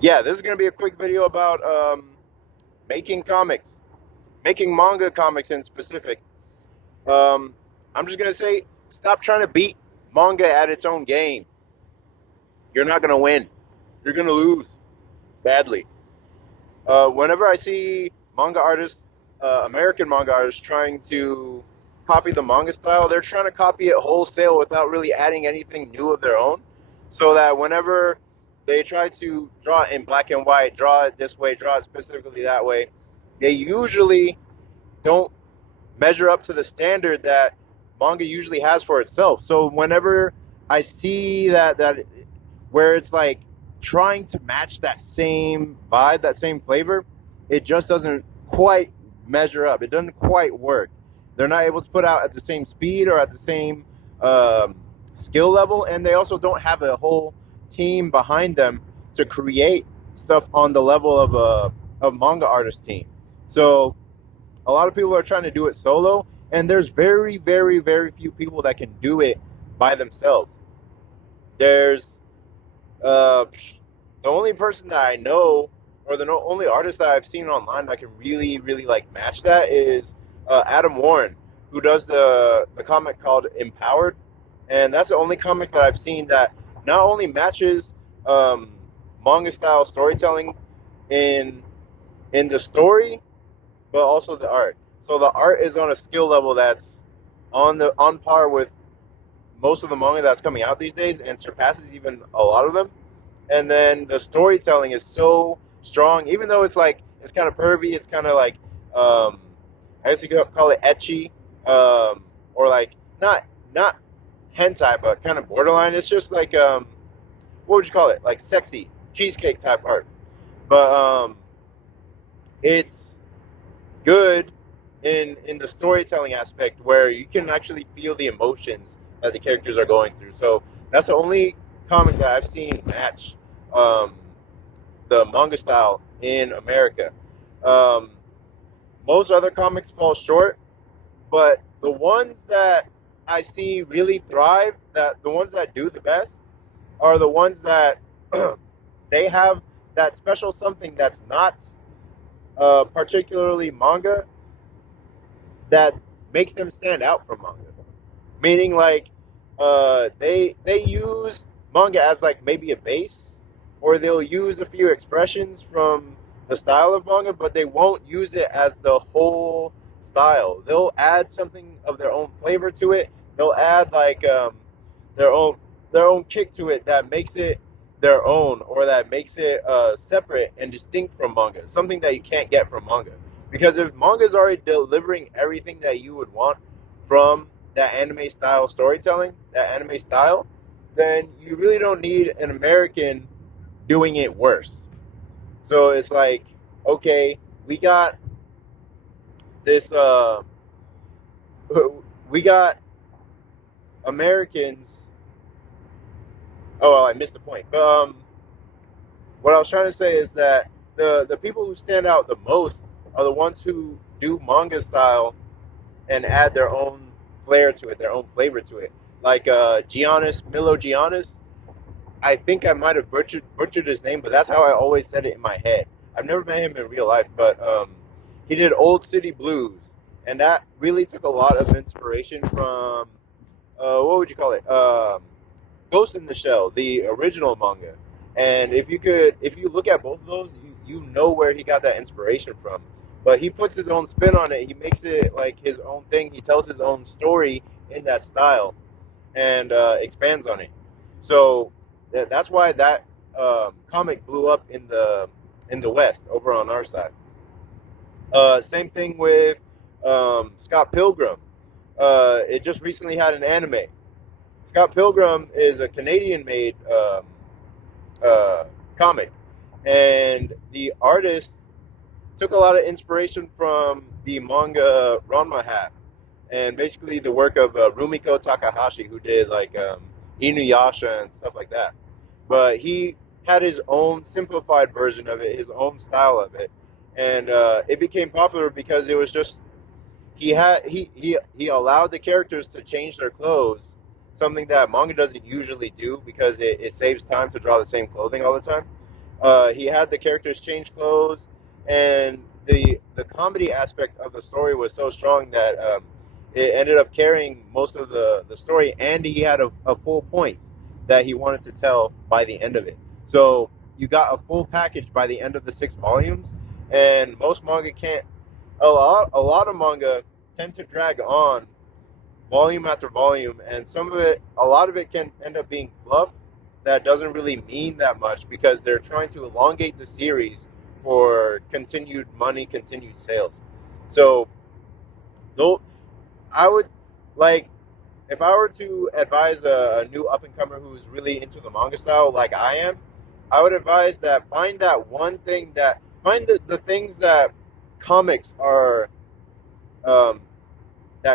Yeah, this is going to be a quick video about making comics, making manga comics in specific. Um, I'm just going to say, stop trying to beat manga at its own game. You're not going to win. You're going to lose badly. Whenever I see manga artists, American manga artists, trying to copy the manga style, they're trying to copy it wholesale without really adding anything new of their own. So that whenever they try to draw it in black and white, draw it this way, draw it specifically that way, they usually don't measure up to the standard that manga usually has for itself. So whenever I see that where it's like trying to match that same vibe, that same flavor, it just doesn't quite measure up. It doesn't quite work. They're not able to put out at the same speed or at the same um, skill level, and they also don't have a whole team behind them to create stuff on the level of a manga artist team. So a lot of people are trying to do it solo, and there's very, very, very few people that can do it by themselves. There's the only person that I know, or the only artist that I've seen online that can really, really like match that is Adam Warren, who does the comic called Empowered, and that's the only comic that I've seen that not only matches um, manga style storytelling in the story, but also the art. So the art is on a skill level that's on par with most of the manga that's coming out these days, and surpasses even a lot of them. And then the storytelling is so strong, even though it's kind of pervy, it's kind of like I guess you could call it ecchi, or like not hentai, but kind of borderline. It's just like what would you call it? Like sexy cheesecake type art, but it's good in the storytelling aspect where you can actually feel the emotions that the characters are going through. So that's the only comic that I've seen match um, the manga style in America. Um, Most other comics fall short, but the ones that I see really thrive, that the ones that do the best, are the ones that they have that special something that's not particularly manga that makes them stand out from manga. Meaning, like, they use manga as like maybe a base, or they'll use a few expressions from the style of manga, but they won't use it as the whole style. They'll add something of their own flavor to it. They'll add like their own their own kick to it that makes it their own, or that makes it separate and distinct from manga. Something that you can't get from manga. Because if manga is already delivering everything that you would want from that anime style storytelling, that anime style, then you really don't need an American doing it worse. So it's like, okay, we got this, we got Americans. Oh, well, I missed the point. But what I was trying to say is that the people who stand out the most are the ones who do manga style and add their own flair to it, their own flavor to it. Like Milo Giannis. I think I might have butchered his name, but that's how I always said it in my head. I've never met him in real life, but he did Old City Blues, and that really took a lot of inspiration from what would you call it? Ghost in the Shell, the original manga. And if you look at both of those, you know where he got that inspiration from. But he puts his own spin on it. He makes it like his own thing. He tells his own story in that style, and expands on it. So that's why that comic blew up in the West over on our side. Same thing with Scott Pilgrim. It just recently had an anime. Scott Pilgrim is a Canadian-made comic, and the artist took a lot of inspiration from the manga Ranma hat, and basically the work of Rumiko Takahashi, who did like Inuyasha and stuff like that. But he had his own simplified version of it, his own style of it, and it became popular because it was just he allowed the characters to change their clothes, something that manga doesn't usually do because it saves time to draw the same clothing all the time. He had the characters change clothes, and the comedy aspect of the story was so strong that it ended up carrying most of the story, and he had a full point that he wanted to tell by the end of it. So you got a full package by the end of the 6 volumes, and most manga can't. A lot of manga tend to drag on volume after volume, and a lot of it can end up being fluff that doesn't really mean that much because they're trying to elongate the series for continued money, continued sales. So, though, I would like if I were to advise a new up and comer who's really into the manga style like I am, I would advise that find the things that comics are um,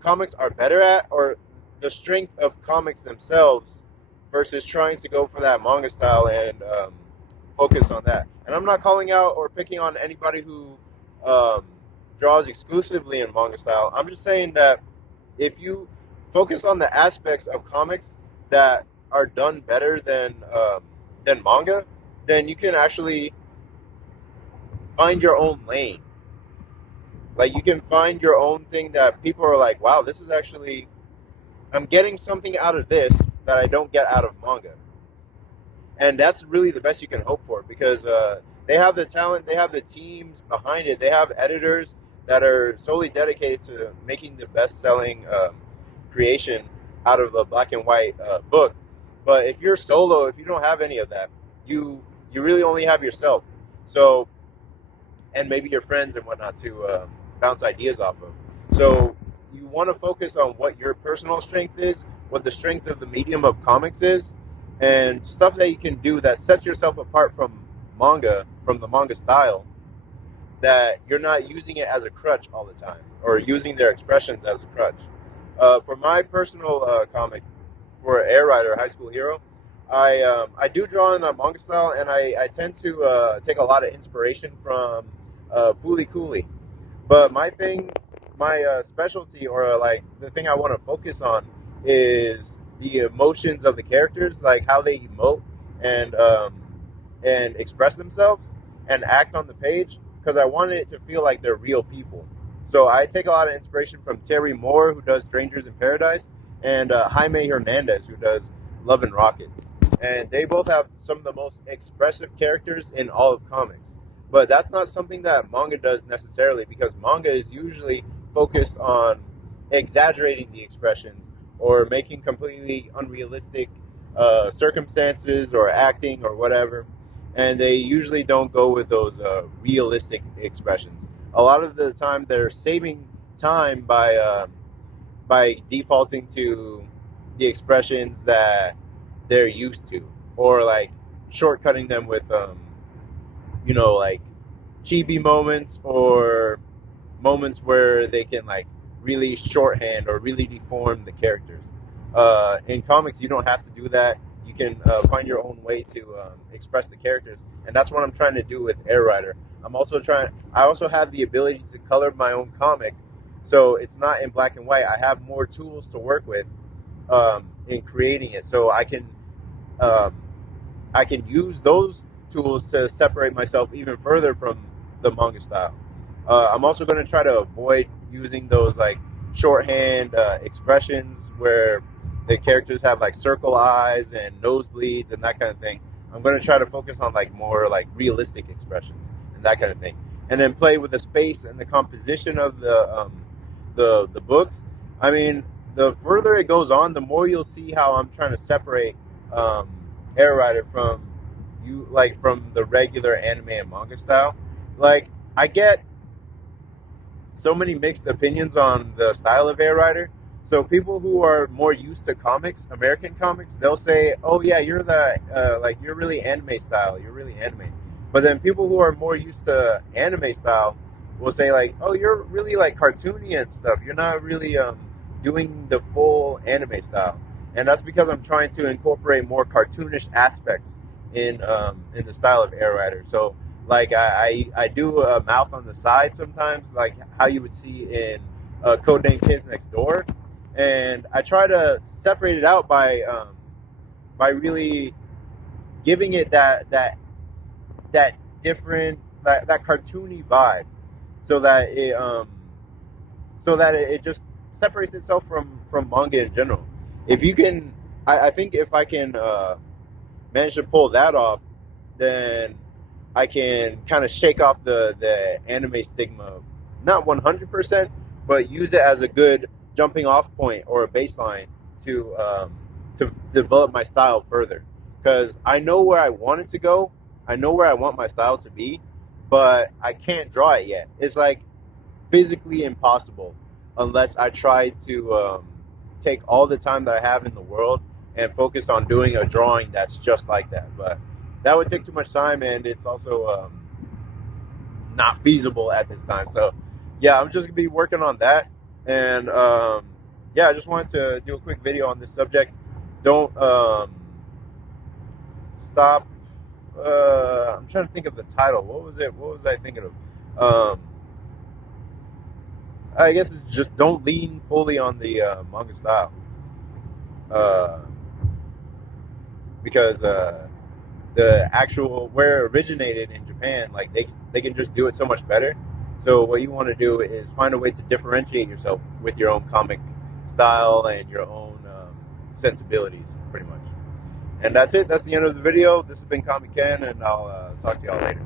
comics are better at, or the strength of comics themselves, versus trying to go for that manga style and focus on that. And I'm not calling out or picking on anybody who um, draws exclusively in manga style. I'm just saying that if you focus on the aspects of comics that are done better than manga, then you can actually find your own lane. Like you can find your own thing that people are like, wow, this is actually I'm getting something out of this that I don't get out of manga. And that's really the best you can hope for because they have the talent, they have the teams behind it, they have editors that are solely dedicated to making the best-selling creation out of a black and white book. But if you're solo, if you don't have any of that, you really only have yourself. So, and maybe your friends and whatnot to bounce ideas off of. So you want to focus on what your personal strength is, what the strength of the medium of comics is, and stuff that you can do that sets yourself apart from the manga style, that you're not using it as a crutch all the time or using their expressions as a crutch. For my personal comic, for Air Rider High School Hero, I do draw in a manga style, and I tend to take a lot of inspiration from Fooly Cooley. But my specialty, or like the thing I want to focus on, is the emotions of the characters, like how they emote and express themselves and act on the page, because I wanted it to feel like they're real people. So I take a lot of inspiration from Terry Moore, who does Strangers in Paradise, and Jaime Hernandez, who does Love and Rockets. And they both have some of the most expressive characters in all of comics. But that's not something that manga does necessarily, because manga is usually focused on exaggerating the expressions or making completely unrealistic circumstances or acting or whatever. And they usually don't go with those realistic expressions. A lot of the time, they're saving time by defaulting to the expressions that they're used to, or like shortcutting them with like chibi moments, or moments where they can like really shorthand or really deform the characters. In comics, you don't have to do that. You can find your own way to express the characters, and that's what I'm trying to do with Air Rider. I also have the ability to color my own comic, so it's not in black and white. I have more tools to work with in creating it, so um, I can use those tools to separate myself even further from the manga style. I'm also going to try to avoid using those like shorthand expressions where the characters have like circle eyes and nosebleeds and that kind of thing. I'm going to try to focus on like more like realistic expressions and that kind of thing, and then play with the space and the composition of the books. I mean, the further it goes on, the more you'll see how I'm trying to separate um, Air Rider from the regular anime and manga style. Like, I get so many mixed opinions on the style of Air Rider. So people who are more used to comics, American comics, they'll say, "Oh yeah, you're really anime style. You're really anime." But then people who are more used to anime style will say like, "Oh, you're really like cartoony and stuff. You're not really doing the full anime style." And that's because I'm trying to incorporate more cartoonish aspects in the style of Air Rider. So like I do a mouth on the side sometimes, like how you would see in Codename Kids Next Door, and I try to separate it out by really giving it that that different, that cartoony vibe, so that it just separates itself from manga in general. If you can, I think if I can manage to pull that off, then I can kind of shake off the anime stigma, not 100%, but use it as a good jumping off point or a baseline to develop my style further. Because I know where I want it to go, I know where I want my style to be, but I can't draw it yet. It's like physically impossible unless I try to take all the time that I have in the world and focus on doing a drawing that's just like that. But that would take too much time, and it's also not feasible at this time. So yeah, I'm just gonna be working on that. And yeah, I just wanted to do a quick video on this subject. Don't stop. I'm trying to think of the title. What was it? What was I thinking of? I guess it's just don't lean fully on the manga style, because the actual where it originated in Japan, like they can just do it so much better. So what you want to do is find a way to differentiate yourself with your own comic style and your own sensibilities, pretty much. And that's it. That's the end of the video. This has been Comic Ken, and I'll talk to y'all later.